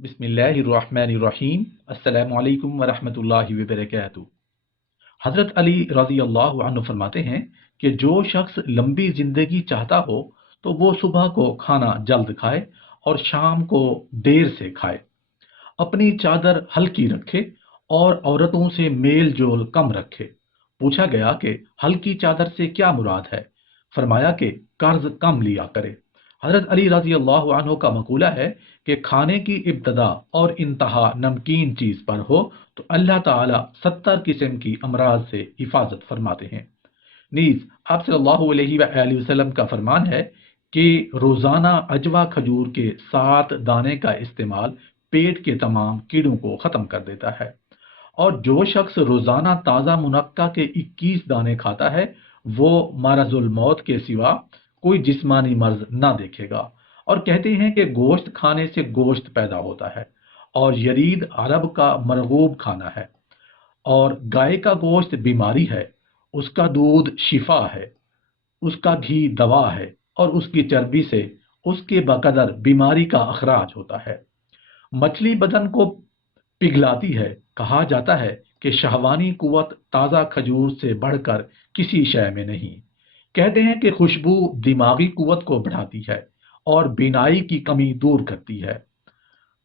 بسم اللہ الرحمن الرحیم۔ السلام علیکم ورحمۃ اللہ وبرکاتہ۔ حضرت علی رضی اللہ عنہ فرماتے ہیں کہ جو شخص لمبی زندگی چاہتا ہو تو وہ صبح کو کھانا جلد کھائے اور شام کو دیر سے کھائے، اپنی چادر ہلکی رکھے اور عورتوں سے میل جول کم رکھے۔ پوچھا گیا کہ ہلکی چادر سے کیا مراد ہے؟ فرمایا کہ قرض کم لیا کرے۔ حضرت علی رضی اللہ عنہ کا مقولہ ہے کہ کھانے کی ابتدا اور انتہا نمکین چیز پر ہو تو اللہ تعالی 70 قسم کی امراض سے حفاظت فرماتے ہیں۔ نیز آپ صلی اللہ علیہ وآلہ وسلم کا فرمان ہے کہ روزانہ اجوا کھجور کے 7 دانے کا استعمال پیٹ کے تمام کیڑوں کو ختم کر دیتا ہے، اور جو شخص روزانہ تازہ منقع کے 21 دانے کھاتا ہے وہ مرض الموت کے سوا کوئی جسمانی مرض نہ دیکھے گا۔ اور کہتے ہیں کہ گوشت کھانے سے گوشت پیدا ہوتا ہے، اور یرید عرب کا مرغوب کھانا ہے، اور گائے کا گوشت بیماری ہے، اس کا دودھ شفا ہے، اس کا گھی دوا ہے، اور اس کی چربی سے اس کے بقدر بیماری کا اخراج ہوتا ہے۔ مچھلی بدن کو پگھلاتی ہے۔ کہا جاتا ہے کہ شہوانی قوت تازہ کھجور سے بڑھ کر کسی شے میں نہیں۔ کہتے ہیں کہ خوشبو دماغی قوت کو بڑھاتی ہے اور بینائی کی کمی دور کرتی ہے۔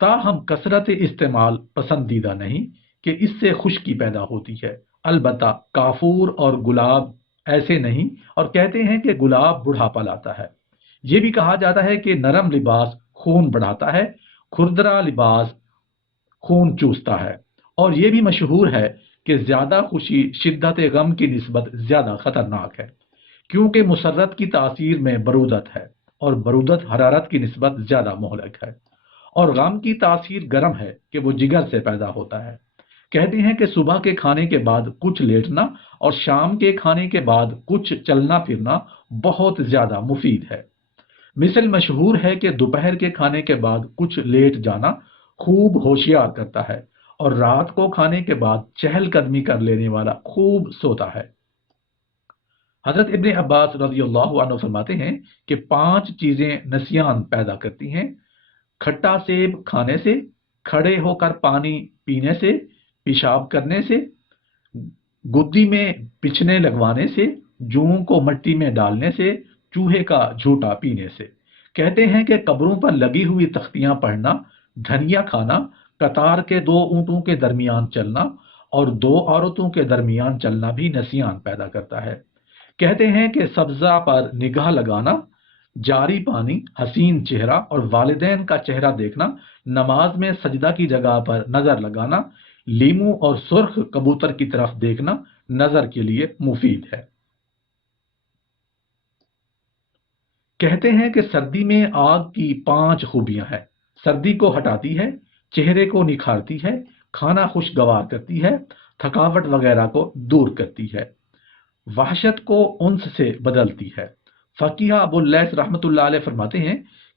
تاہم کثرت استعمال پسندیدہ نہیں کہ اس سے خشکی پیدا ہوتی ہے۔ البتہ کافور اور گلاب ایسے نہیں، اور کہتے ہیں کہ گلاب بڑھاپا لاتا ہے۔ یہ بھی کہا جاتا ہے کہ نرم لباس خون بڑھاتا ہے، کھردرا لباس خون چوستا ہے۔ اور یہ بھی مشہور ہے کہ زیادہ خوشی شدت غم کی نسبت زیادہ خطرناک ہے، کیونکہ مسرت کی تاثیر میں برودت ہے، اور برودت حرارت کی نسبت زیادہ مہلک ہے، اور غم کی تاثیر گرم ہے کہ وہ جگر سے پیدا ہوتا ہے۔ کہتے ہیں کہ صبح کے کھانے کے بعد کچھ لیٹنا اور شام کے کھانے کے بعد کچھ چلنا پھرنا بہت زیادہ مفید ہے۔ مثل مشہور ہے کہ دوپہر کے کھانے کے بعد کچھ لیٹ جانا خوب ہوشیار کرتا ہے، اور رات کو کھانے کے بعد چہل قدمی کر لینے والا خوب سوتا ہے۔ حضرت ابن عباس رضی اللہ عنہ فرماتے ہیں کہ 5 چیزیں نسیان پیدا کرتی ہیں: کھٹا سیب کھانے سے، کھڑے ہو کر پانی پینے سے، پیشاب کرنے سے، گدی میں بچھنے لگوانے سے، جوؤں کو مٹی میں ڈالنے سے، چوہے کا جھوٹا پینے سے۔ کہتے ہیں کہ قبروں پر لگی ہوئی تختیاں پڑھنا، دھنیا کھانا، قطار کے 2 اونٹوں کے درمیان چلنا اور 2 عورتوں کے درمیان چلنا بھی نسیان پیدا کرتا ہے۔ کہتے ہیں کہ سبزہ پر نگاہ لگانا، جاری پانی، حسین چہرہ اور والدین کا چہرہ دیکھنا، نماز میں سجدہ کی جگہ پر نظر لگانا، لیمو اور سرخ کبوتر کی طرف دیکھنا نظر کے لیے مفید ہے۔ کہتے ہیں کہ سردی میں آگ کی 5 خوبیاں ہیں: سردی کو ہٹاتی ہے، چہرے کو نکھارتی ہے، کھانا خوشگوار کرتی ہے، تھکاوٹ وغیرہ کو دور کرتی ہے، وحشت کو انس سے بدلتی ہے۔ فقیہ ابو اللیث رحمۃ اللہ علیہ فرماتے ہیں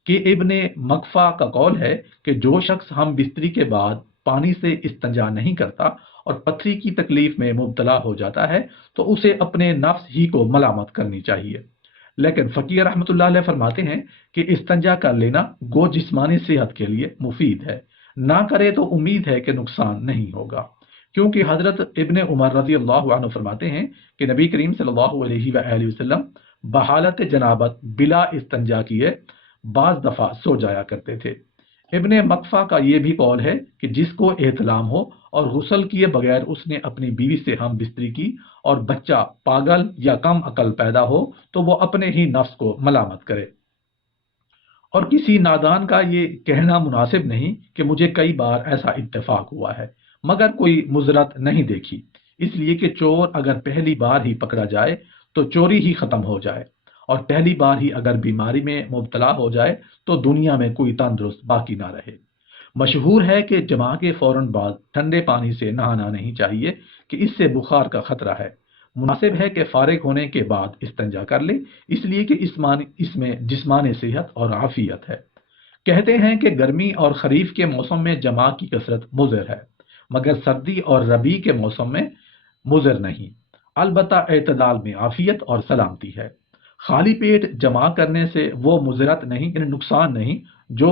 کہ ابن مکفا کا قول ہے کہ جو شخص ہم بستری کے بعد پانی سے استنجا نہیں کرتا اور پتھری کی تکلیف میں مبتلا ہو جاتا ہے تو اسے اپنے نفس ہی کو ملامت کرنی چاہیے۔ لیکن فقیہ رحمۃ اللہ علیہ فرماتے ہیں کہ استنجا کر لینا گو جسمانی صحت کے لیے مفید ہے، نہ کرے تو امید ہے کہ نقصان نہیں ہوگا، کیونکہ حضرت ابن عمر رضی اللہ عنہ فرماتے ہیں کہ نبی کریم صلی اللہ علیہ وآلہ وسلم بحالت جنابت بلا استنجا کیے بعض دفعہ سو جایا کرتے تھے۔ ابن مکفا کا یہ بھی قول ہے کہ جس کو احتلام ہو اور غسل کیے بغیر اس نے اپنی بیوی سے ہم بستری کی اور بچہ پاگل یا کم عقل پیدا ہو تو وہ اپنے ہی نفس کو ملامت کرے۔ اور کسی نادان کا یہ کہنا مناسب نہیں کہ مجھے کئی بار ایسا اتفاق ہوا ہے مگر کوئی مضرت نہیں دیکھی، اس لیے کہ چور اگر پہلی بار ہی پکڑا جائے تو چوری ہی ختم ہو جائے، اور پہلی بار ہی اگر بیماری میں مبتلا ہو جائے تو دنیا میں کوئی تندرست باقی نہ رہے۔ مشہور ہے کہ جماع کے فوراً بعد ٹھنڈے پانی سے نہانا نہیں چاہیے کہ اس سے بخار کا خطرہ ہے۔ مناسب ہے کہ فارغ ہونے کے بعد استنجا کر لے، اس لیے کہ اس میں جسمانی صحت اور عافیت ہے۔ کہتے ہیں کہ گرمی اور خریف کے موسم میں جماع کی کثرت مضر ہے، مگر سردی اور ربیع کے موسم میں مضر نہیں، البتہ اعتدال میں عافیت اور سلامتی ہے۔ خالی پیٹ جماع کرنے سے وہ مضرت نہیں، یعنی نقصان نہیں جو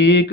1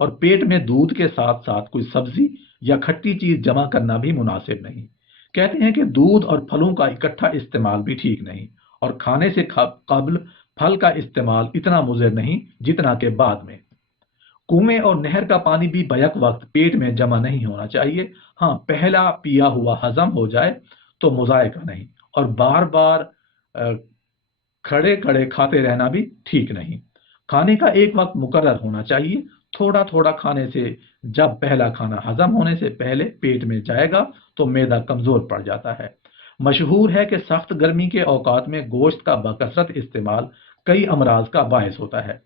اور پیٹ میں دودھ کے ساتھ ساتھ کوئی سبزی یا کھٹی چیز جمع کرنا بھی مناسب نہیں۔ کہتے ہیں کہ دودھ اور پھلوں کا اکٹھا استعمال بھی ٹھیک نہیں، اور کھانے سے قبل پھل کا استعمال اتنا مضر نہیں جتنا کہ بعد میں۔ کنویں اور نہر کا پانی بھی بیک وقت پیٹ میں جمع نہیں ہونا چاہیے۔ ہاں، پہلا پیا ہوا ہضم ہو جائے تو مذائقہ نہیں، اور بار بار کھڑے کھڑے کھاتے رہنا بھی ٹھیک نہیں۔ کھانے کا ایک وقت مقرر ہونا چاہیے۔ تھوڑا تھوڑا کھانے سے جب پہلا کھانا ہضم ہونے سے پہلے پیٹ میں جائے گا تو معدہ کمزور پڑ جاتا ہے۔ مشہور ہے کہ سخت گرمی کے اوقات میں گوشت کا بکثرت استعمال کئی امراض کا باعث ہوتا ہے۔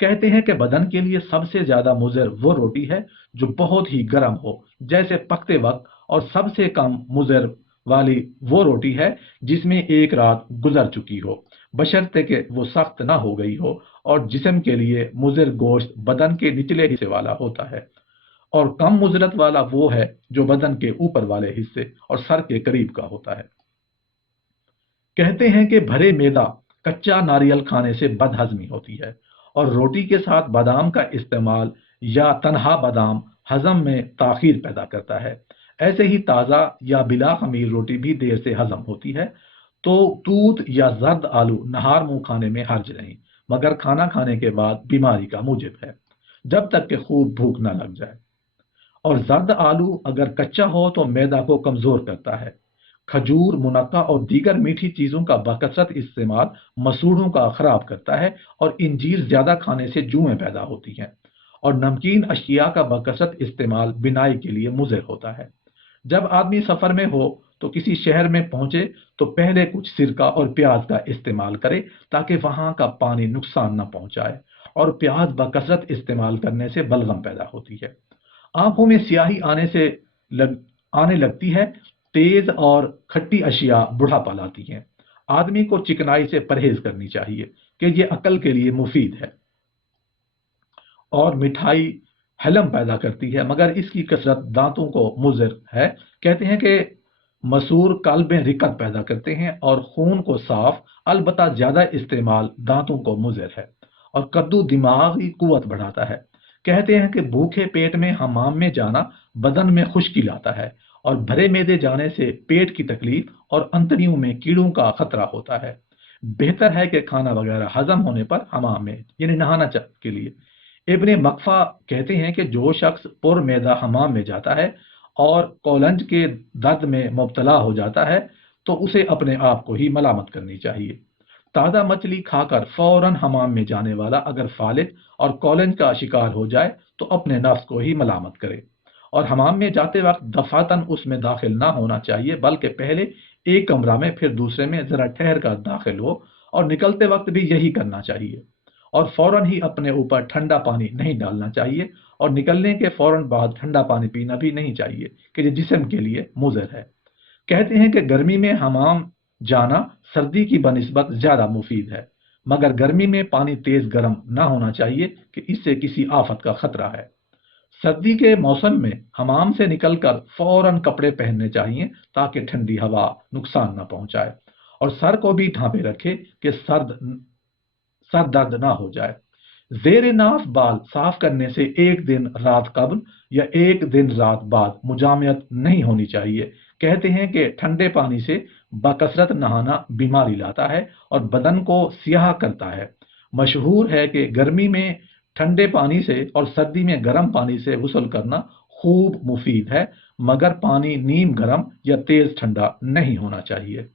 کہتے ہیں کہ بدن کے لیے سب سے زیادہ مضر وہ روٹی ہے جو بہت ہی گرم ہو، جیسے پکتے وقت، اور سب سے کم مضر والی وہ روٹی ہے جس میں ایک رات گزر چکی ہو، بشرطے کہ وہ سخت نہ ہو گئی ہو، اور جسم کے لیے مضر گوشت بدن کے نچلے حصے والا ہوتا ہے، اور کم مضرت والا وہ ہے جو بدن کے اوپر والے حصے اور سر کے قریب کا ہوتا ہے۔ کہتے ہیں کہ بھرے معدہ کچا ناریل کھانے سے بد ہضمی ہوتی ہے، اور روٹی کے ساتھ بادام کا استعمال یا تنہا بادام ہضم میں تاخیر پیدا کرتا ہے۔ ایسے ہی تازہ یا بلا خمیر روٹی بھی دیر سے ہضم ہوتی ہے۔ تو دودھ یا زرد آلو نہار منہ کھانے میں حرج نہیں، مگر کھانا کھانے کے بعد بیماری کا موجب ہے، جب تک کہ خوب بھوک نہ لگ جائے۔ اور زرد آلو اگر کچا ہو تو معدہ کو کمزور کرتا ہے۔ کھجور، منقع اور دیگر میٹھی چیزوں کا بکثرت استعمال مسوڑھوں کا خراب کرتا ہے، اور انجیر زیادہ کھانے سے جوئیں پیدا ہوتی ہیں، اور نمکین اشیاء کا بکثرت استعمال بینائی کے لیے مضر ہوتا ہے۔ جب آدمی سفر میں ہو تو کسی شہر میں پہنچے تو پہلے کچھ سرکہ اور پیاز کا استعمال کرے تاکہ وہاں کا پانی نقصان نہ پہنچائے، اور پیاز بکثرت استعمال کرنے سے بلغم پیدا ہوتی ہے۔ آنکھوں میں سیاہی آنے لگتی ہے۔ تیز اور کھٹی اشیاء بڑھاپا لاتی ہیں۔ آدمی کو چکنائی سے پرہیز کرنی چاہیے کہ یہ عقل کے لیے مفید ہے، اور مٹھائی حلم پیدا کرتی ہے مگر اس کی کثرت دانتوں کو مضر ہے۔ کہتے ہیں کہ مسور قلب میں رکت پیدا کرتے ہیں اور خون کو صاف، البتہ زیادہ استعمال دانتوں کو مضر ہے، اور کدو دماغی قوت بڑھاتا ہے۔ کہتے ہیں کہ بھوکے پیٹ میں حمام میں جانا بدن میں خشکی لاتا ہے، اور بھرے معدے جانے سے پیٹ کی تکلیف اور انتڑیوں میں کیڑوں کا خطرہ ہوتا ہے۔ بہتر ہے کہ کھانا وغیرہ ہضم ہونے پر حمام میں یعنی نہانا کے لیے۔ ابن مقفع کہتے ہیں کہ جو شخص پر معدہ حمام میں جاتا ہے اور کولنج کے درد میں مبتلا ہو جاتا ہے تو اسے اپنے آپ کو ہی ملامت کرنی چاہیے۔ تازہ مچھلی کھا کر فوراً حمام میں جانے والا اگر فالج اور کولنج کا شکار ہو جائے تو اپنے نفس کو ہی ملامت کرے، اور حمام میں جاتے وقت دفعتاً اس میں داخل نہ ہونا چاہیے، بلکہ پہلے ایک کمرہ میں پھر دوسرے میں ذرا ٹھہر کر داخل ہو، اور نکلتے وقت بھی یہی کرنا چاہیے، اور فوراً ہی اپنے اوپر ٹھنڈا پانی نہیں ڈالنا چاہیے، اور نکلنے کے فوراً بعد ٹھنڈا پانی پینا بھی نہیں چاہیے کہ یہ جسم کے لیے مضر ہے۔ کہتے ہیں کہ گرمی میں حمام جانا سردی کی بنسبت زیادہ مفید ہے، مگر گرمی میں پانی تیز گرم نہ ہونا چاہیے کہ اس سے کسی آفت کا خطرہ ہے۔ سردی کے موسم میں حمام سے نکل کر فوراً کپڑے پہننے چاہیے تاکہ ٹھنڈی ہوا نقصان نہ پہنچائے، اور سر کو بھی ڈھانپے رکھے کہ سر درد نہ ہو جائے۔ زیر ناف بال صاف کرنے سے ایک دن رات قبل یا ایک دن رات بعد مجامعت نہیں ہونی چاہیے۔ کہتے ہیں کہ ٹھنڈے پانی سے بکثرت نہانا بیماری لاتا ہے اور بدن کو سیاہ کرتا ہے۔ مشہور ہے کہ گرمی میں ٹھنڈے پانی سے اور سردی میں گرم پانی سے غسل کرنا خوب مفید ہے، مگر پانی نیم گرم یا تیز ٹھنڈا نہیں ہونا چاہیے۔